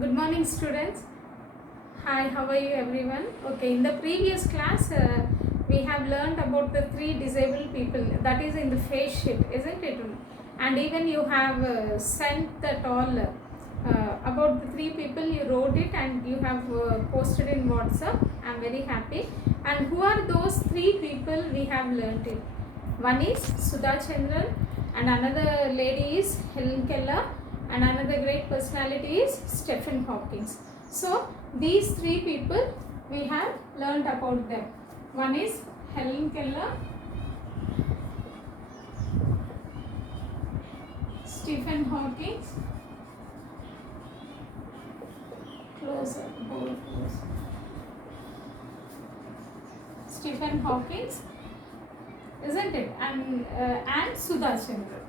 Good morning, students. Hi, how are you, everyone? Okay, in the previous class, we have learned about the three disabled people, that is in the face sheet, isn't it? And even you have sent that all about the three people, you wrote it and you have posted in WhatsApp. I'm very happy. And who are those three people we have learned it? One is Sudha Chandran, and another lady is Helen Keller, and another great personality is Stephen Hawking. So these three people we have learned about them. One is Helen Keller, Stephen Hawking, closer, hold close. Stephen Hawking, isn't it? And Sudha Chandran.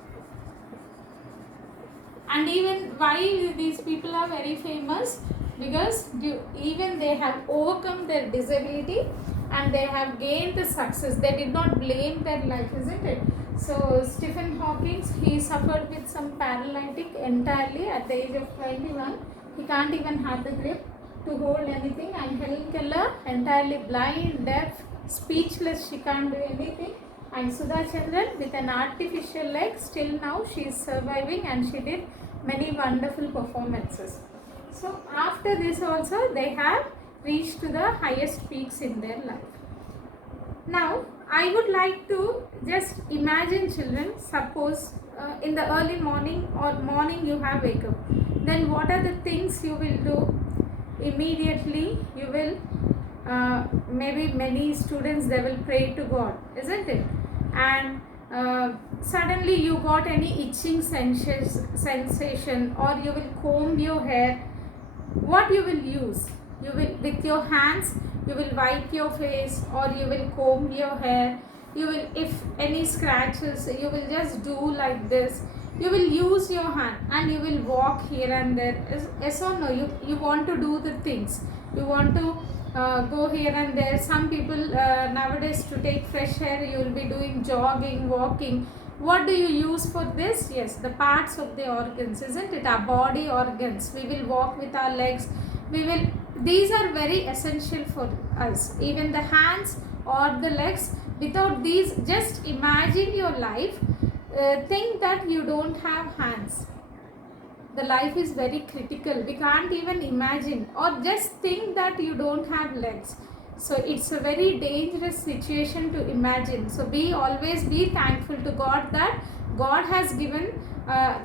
And even why these people are very famous, because even they have overcome their disability and they have gained the success. They did not blame their life, isn't it? So Stephen Hawking, he suffered with some paralytic entirely at the age of 21. He can't even have the grip to hold anything. And Helen Keller, entirely blind, deaf, speechless, she can't do anything. And Sudha Chandran, with an artificial leg, still now she is surviving and she did many wonderful performances. So after this also they have reached to the highest peaks in their life. Now I would like to just imagine, children, suppose in the early morning or morning you have wake up, then what are the things you will do? Immediately you will maybe many students, they will pray to God, isn't it? And suddenly you got any itching sensation, or you will comb your hair. What you will use? You will, with your hands you will wipe your face, or you will comb your hair. You will, if any scratches, you will just do like this. You will use your hand and you will walk here and there. Yes or no? You want to do the things. You want to go here and there. Some people nowadays, to take fresh air, you will be doing jogging, walking. What do you use for this? Yes, the parts of the organs, isn't it? Our body organs. We will walk with our legs. We will. These are very essential for us. Even the hands or the legs. Without these, just imagine your life. Think that you don't have hands. The life is very critical. We can't even imagine, or just think that you don't have legs. So it's a very dangerous situation to imagine. So always be thankful to God that God has given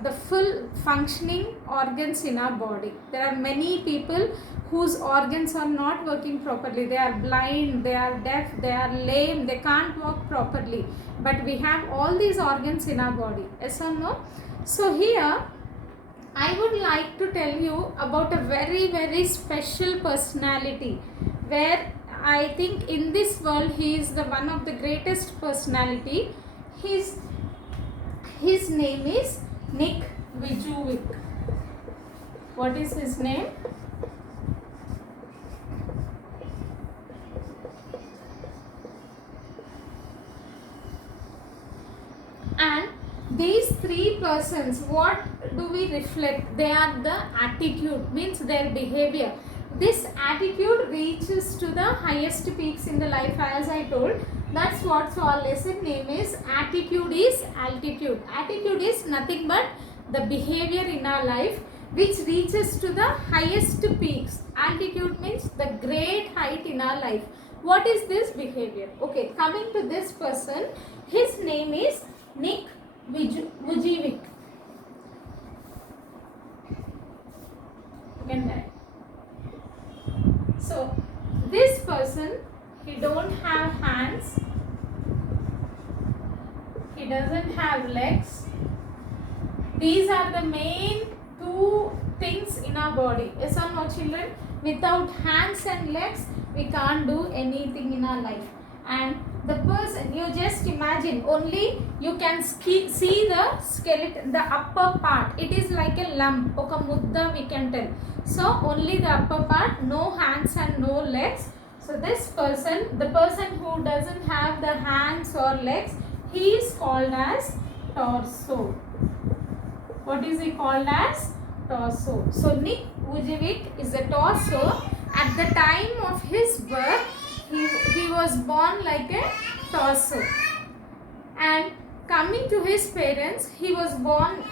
the full functioning organs in our body. There are many people whose organs are not working properly. They are blind, they are deaf, they are lame, they can't walk properly. But we have all these organs in our body. Yes or no? So here I would like to tell you about a very, very special personality, where I think in this world he is the one of the greatest personality. His name is Nick Vujicic. What is his name? And these three persons, what do we reflect? They are the attitude, means their behavior. This attitude reaches to the highest peaks in the life, as I told. That's what our lesson name is. Attitude is altitude. Attitude is nothing but the behavior in our life which reaches to the highest peaks. Altitude means the great height in our life. What is this behavior? Okay, coming to this person, his name is Nick Vujicic. So this person, he don't have hands, he doesn't have legs. These are the main two things in our body. Yes or no, children? Without hands and legs, we can't do anything in our life. And the person, you just imagine, only you can see the skeleton, the upper part. It is like a lump, oka mudda we can tell. So only the upper part, no hands and no legs. So this person, the person who doesn't have the hands or legs, he is called as torso. What is he called as? torso. So Nick Vujovic is a torso. At the time of his birth, he was born like a torso. And coming to his parents, he was born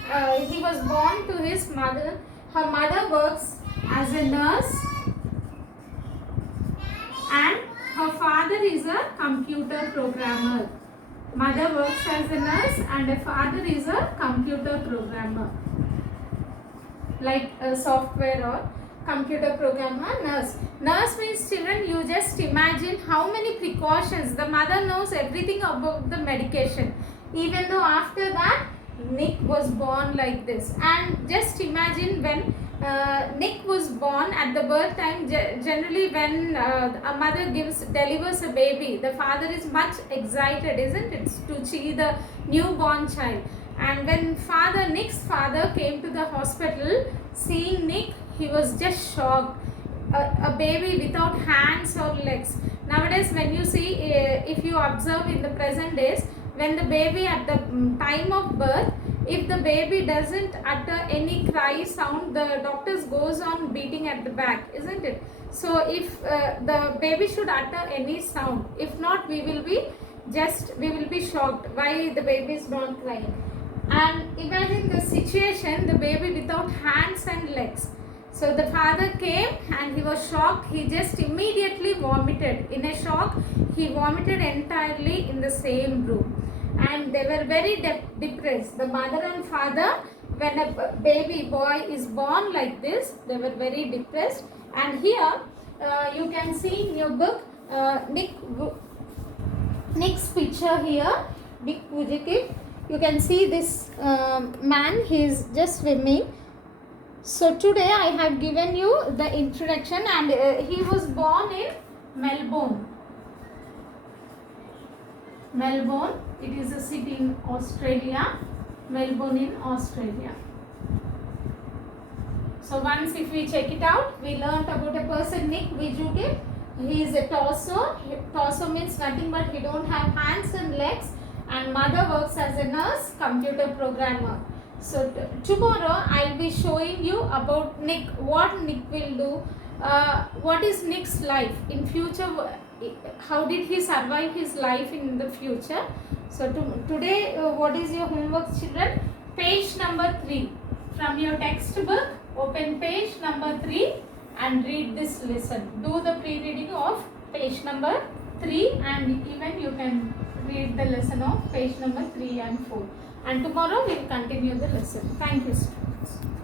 to his mother. Her mother works as a nurse, and her father is a computer programmer. Mother works as a nurse and a father is a computer programmer, like a software or computer programmer. Nurse means, children, you just imagine how many precautions. The mother knows everything about the medication, even though after that Nick was born like this. And just imagine when Nick was born, at the birth time, generally when a mother delivers a baby, the father is much excited, isn't it, to see the newborn child. And when Nick's father came to the hospital, seeing Nick, he was just shocked. A baby without hands or legs. Nowadays, when you see, if you observe in the present days, when the baby at the time of birth, if the baby doesn't utter any cry sound, the doctors goes on beating at the back, isn't it? So if the baby should utter any sound, if not, we will be shocked why the baby is not crying. And imagine the situation, the baby without hands and legs. So the father came and he was shocked. He just immediately vomited. In a shock, he vomited entirely in the same room. And they were very depressed. The mother and father, when a baby boy is born like this, they were very depressed. And here you can see in your book Nick's picture here, Nick Vujovic. You can see this man, he is just swimming. So today I have given you the introduction, and he was born in Melbourne. Melbourne, it is a city in Australia. Melbourne in Australia. So once if we check it out, we learnt about a person, Nick Vujovic. He is a torso. Torso means nothing but he don't have hands and legs. And mother works as a nurse, computer programmer. So tomorrow I'll be showing you about Nick, what Nick will do, what is Nick's life in future, how did he survive his life in the future. So today what is your homework, children? Page number 3 from your textbook. Open page number 3 and read this lesson. Do the pre-reading of page number 3, and even you can read the lesson of page number 3 and 4. And tomorrow we will continue the lesson. Thank you.